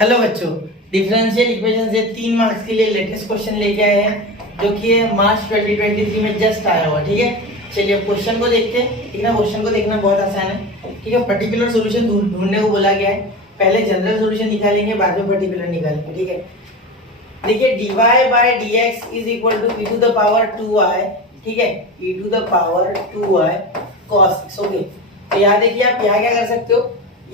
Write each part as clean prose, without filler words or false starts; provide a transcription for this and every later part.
Hello बच्चों, differential equation से 3 marks के लिए लेटेस्ट क्वेश्चन लेके आए हैं जो कि है मार्च 2023 में जस्ट आया हुआ। ठीक है, चलिए क्वेश्चन को देखते हैं। ठीक है, क्वेश्चन को देखना बहुत आसान है। ठीक है, पर्टिकुलर सॉल्यूशन ढूंढने को बोला गया है। पहले जनरल सॉल्यूशन निकालेंगे, बाद में पर्टिकुलर निकालेंगे। ठीक है, देखिए dy by dx is equal to e to the power 2y। ठीक है, e to the power 2y cos x। Okay, तो यहाँ देखिए आप यहाँ क्या कर सकते हो,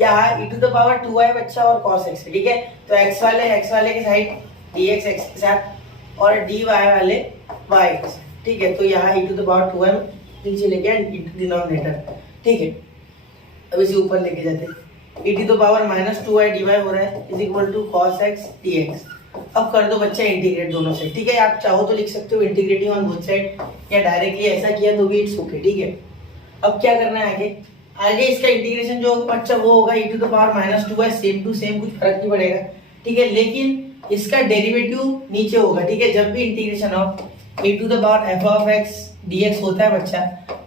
यहाँ e to the power 2y बच्चा और cos x। ठीक है, तो x वाले के साइड dx x के साथ और dy वाले y के साथ। ठीक है, तो यहाँ e to the power 2y नीचे लेके आए डिनोमिनेटर। ठीक है, अब इसे ऊपर लेके जाते हैं। e to the power -2y dy हो रहा है is equal to cos x dx। अब कर दो बच्चा इंटीग्रेट दोनों से। ठीक है, आप चाहो तो लिख सकते हो इंटीग्रेटिंग ऑन बोथ साइड, या डायरेक्टली ऐसा किया तो भी इट्स ओके। ठीक है, अब क्या करना है आगे इसका इंटीग्रेशन जो बच्चा वो होगा e to the power -2y, same to same, कुछ फर्क नहीं पड़ेगा। ठीक है, लेकिन इसका डेरिवेटिव नीचे होगा। ठीक है, जब भी integration of e to the power f of x dx होता है बच्चा,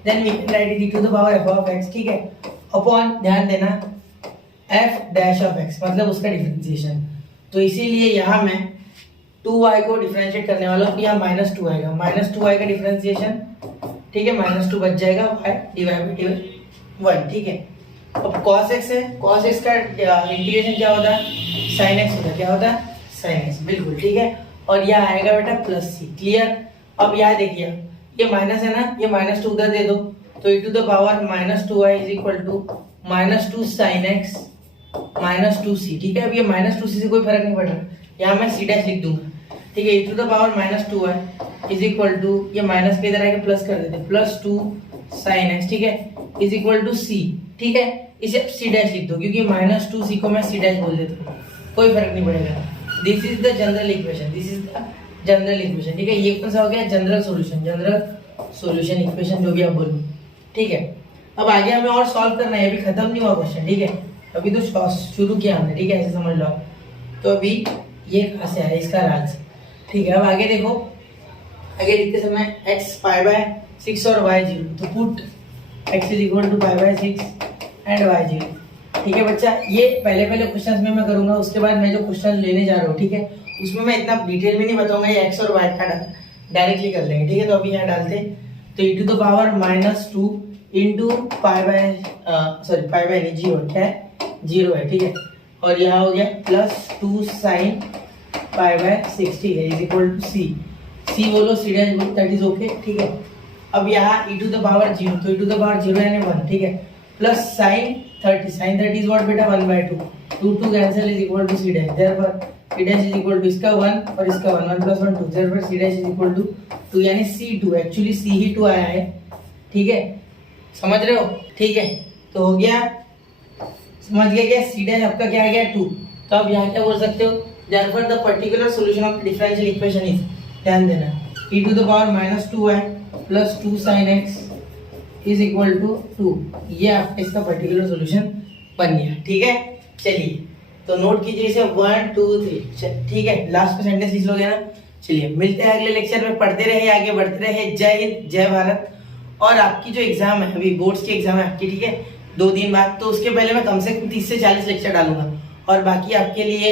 then we can write it e to the power f of x। ठीक है, अपॉन ध्यान देना f डैश ऑफ x, मतलब उसका डिफरेंशिएशन। तो इसीलिए यहाँ मैं 2y को डिफरेंशिएट करने वाला हूँ। यहाँ -2 आएगा, -2y का डिफरेंशिएशन। ठीक है, -2 बच जाएगा y डिवाइड बाय 1। ठीक है, अब cos x है, cos x का इंटीग्रेशन क्या होता है, sin x होता है। क्या होता है, sin x, बिल्कुल। ठीक है, और यहाँ आएगा बेटा +c। क्लियर। अब यहाँ देखिए ये माइनस है ना, ये -2 उधर दे दो, तो e to the power -2y is equal to -2 sin x -2c। ठीक है, अब ये -2c से कोई फर्क नहीं पड़ रहा, यहाँ मैं c डैश लिख दूंगा। ठीक है, e to the power -2y is equal to, ये माइनस के इधर आके प्लस कर देते, +2 sin x। ठीक है, इज इक्वल टू c। ठीक है, इसे c डैश लिख दो, क्योंकि -2c को मैं c डैश बोल देता हूँ, कोई फर्क नहीं पड़ेगा। This is the general equation, this is the general equation. ठीक है, ये कौन सा हो गया, जनरल सॉल्यूशन इक्वेशन, जो भी आप बोलो। ठीक है, अब आगे हमें और सॉल्व करना है, अभी खत्म नहीं हुआ क्वेश्चन। ठीक है, अभी तो शुरू किया हमने। ठीक है, ऐसे समझ लो। तो अभी ये कहाँ से आया, इसका राज। ठीक है, अब आगे देखो, आगे लिखते समय x π/6 और y 0, तो put x is equal to π/6 and y 0। ठीक है बच्चा, ये पहले क्वेश्चंस में मैं करूंगा, उसके बाद मैं जो क्वेश्चन लेने जा रहा हूँ, ठीक है, उसमें मैं इतना डिटेल में नहीं बताऊंगा, ये x और y का डायरेक्टली कर लेंगे। ठीक है, तो अभी यहाँ डालते, तो e to the power -2 into π/0 क्या है, 0 है। ठीक है, और यहाँ हो गया +2 sin π/6। ठीक है, इज इक्वल टू c बोलो, c डैश बोलो, दैट इज ओके। ठीक है, अब यहाँ e टू द पावर 0, तो e टू द पावर 0 यानी 1। ठीक है, प्लस sin 30 इज व्हाट बेटा, 1/2, 2 cancel is equal to c dash, therefore c dash is equal to इसका 1 और इसका 1, 1 + 1 2, therefore c dash is equal to 2, यानी c2, एक्चुअली c ही 2 आया है। ठीक है, समझ रहे हो। ठीक है, तो हो गया, समझ गया क्या, c डैश आपका क्या आ गया 2। तो अब यहाँ क्या बोल सकते हो, therefore the particular solution of differential equation is, ध्यान देना, e to the power -2y + 2 sin x is equal to 2। ये आपका इसका पर्टिकुलर सॉल्यूशन बन गया। ठीक है, चलिए तो नोट कीजिए इसे 1 2 3। ठीक है, लास्ट में सेंटेंस लिख लोगे ना। चलिए मिलते हैं अगले लेक्चर में, पढ़ते रहे, आगे बढ़ते रहे। जय हिंद, जय भारत। और आपकी जो एग्जाम है, अभी बोर्ड्स की एग्जाम है आपकी, ठीक है, 2 दिन बाद, तो उसके पहले मैं कम से कम 30 से 40 लेक्चर डालूंगा। और बाकी आपके लिए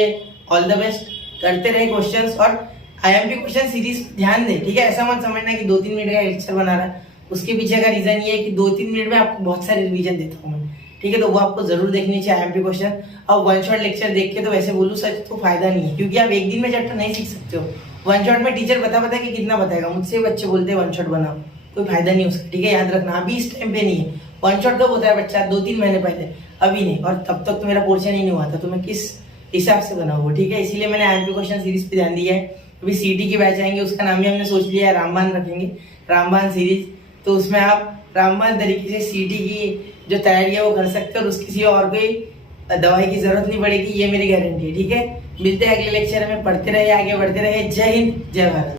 ऑल द बेस्ट, करते रहे क्वेश्चंस, और आईएमपी क्वेश्चन सीरीज ध्यान दें। ठीक है, ऐसा मत समझना कि 2-3 मिनट का लेक्चर बना रहा है, उसके पीछे का रीजन ये है कि 2-3 मिनट में आपको बहुत सारे रिवीजन देता हूँ मैं। ठीक है, तो वो आपको जरूर देखनी चाहिए आईएमपी क्वेश्चन। अब वन शॉट लेक्चर देख के तो वैसे बोलूँ सच तो फायदा नहीं है, क्योंकि आप एक दिन में चैप्टर नहीं सीख सकते हो। वन शॉट में टीचर बता के कितना बताएगा, मुझसे बच्चे बोलते हैं वन शॉट बनाओ, कोई फायदा नहीं उसका। ठीक है, याद रखना, अभी इस टाइम पे नहीं है। वन शॉट कब होता है बच्चा, 2-3 महीने पहले, अभी नहीं। और तब तक तो मेरा पोर्शन ही नहीं हुआ था, तो मैं किस हिसाब से बनाऊंगा। ठीक है, इसीलिए मैंने आईएमपी क्वेश्चन सीरीज पे ध्यान दिया है। अभी सीटी की बैच आएंगे, उसका नाम भी हमने सोच लिया है, रामबान रखेंगे, रामबान सीरीज। तो उसमें आप रामबान तरीके से सीटी की जो तैयारी है वो कर सकते हो, और उसकी किसी और कोई दवाई की जरूरत नहीं पड़ेगी, ये मेरी गारंटी है। ठीक है, मिलते हैं अगले लेक्चर में, पढ़ते रहे, आगे बढ़ते रहे। जय हिंद, जय भारत।